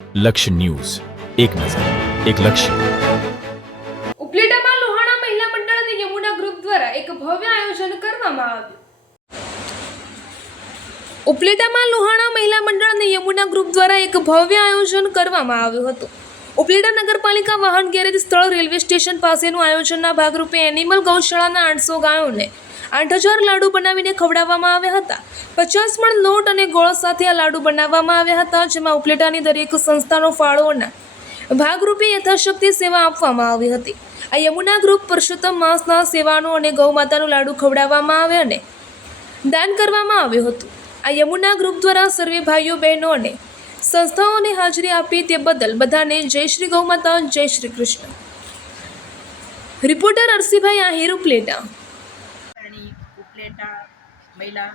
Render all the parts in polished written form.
લક્ષ્ય ન્યૂઝ, એક નજર, એક લક્ષ્ય. ઉપલેટામાં લોહાણા મહિલા મંડળ અને યમુના ગ્રુપ દ્વારા એક ભવ્ય આયોજન કરવામાં આવ્યું. ઉપલેટામાં લોહાણા મહિલા મંડળ અને યમુના ગ્રુપ દ્વારા એક ભવ્ય આયોજન કરવામાં આવ્યું હતું. ઉપલેટા નગરપાલિકા વાહન ગેરેજ સ્થળ રેલવે સ્ટેશન પાસેનું આયોજનના ભાગરૂપે એનિમલ ગૌશાળાના 800 ગાયોને 8000 લાડુ બનાવીને ખવડાવવામાં આવ્યા હતા. 50 મણ લોટ અને ગોળ સાથે આ લાડુ બનાવવામાં આવ્યા હતા, જેમાં ઉપલેટાની દરેક સંસ્થાનો ફાળોના ભાગરૂપે યથાશક્તિ સેવા આપવામાં આવી હતી. આ યમુના ગ્રુપ પુરુષોત્તમ માસના સેવાનો અને ગૌ માતાનું લાડુ ખવડાવવામાં આવે અને દાન કરવામાં આવ્યું હતું. આ યમુના ગ્રુપ દ્વારા સર્વે ભાઈઓ બહેનો અને સંસ્થાઓને હાજરી આપી તે બદલ બધાને જય શ્રી ગૌ માતા, જય શ્રી કૃષ્ણ. રિપોર્ટર અરસીભાઈ આહિર, ઉપલેટા. ઉપલેટા મહિલા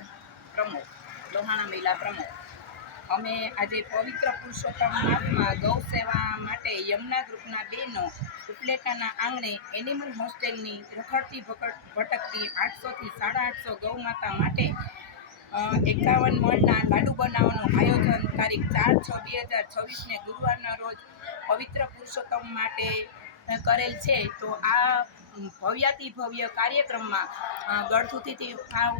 પ્રમુખ, લોહાણા મહિલા પ્રમુખ. અમે આજે પવિત્ર પુરુષોત્તમ માસમાં ગૌ સેવા માટે યમુના ગ્રુપના બહેનો ઉપલેટાના આંગણે એનિમલ હોસ્ટેલની રખડતી ભટકતી 800 થી 850 ગૌ માતા માટે 51 મણના લાડુ બનાવવાનું આયોજન તારીખ 4/6/2026 ગુરુવારના રોજ પવિત્ર પુરુષોત્તમ માટે કરેલ છે. તો આ ભવ્યાતિ ભવ્ય કાર્યક્રમમાં ગળથુથી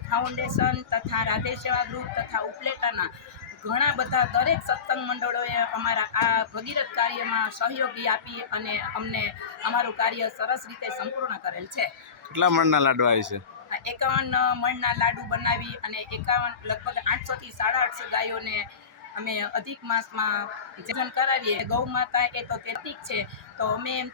ફાઉન્ડેશન તથા રાધે સેવા ગ્રુપ તથા ઉપલેટાના ઘણા બધા દરેક સત્સંગ મંડળોએ અમારા આ ભગીરથ કાર્યમાં સહયોગી આપી અને અમને અમારું કાર્ય સરસ રીતે સંપૂર્ણ કરેલ છે. કેટલા મણના લાડુ આવે છે? 51 મણના લાડુ બનાવી અને લગભગ 800 થી 850 ગાયોને અમે અધિક માસમાં ભોજન કરાવીએ. ગૌ માતા એ તો તેતિક છે, તો અમે એમ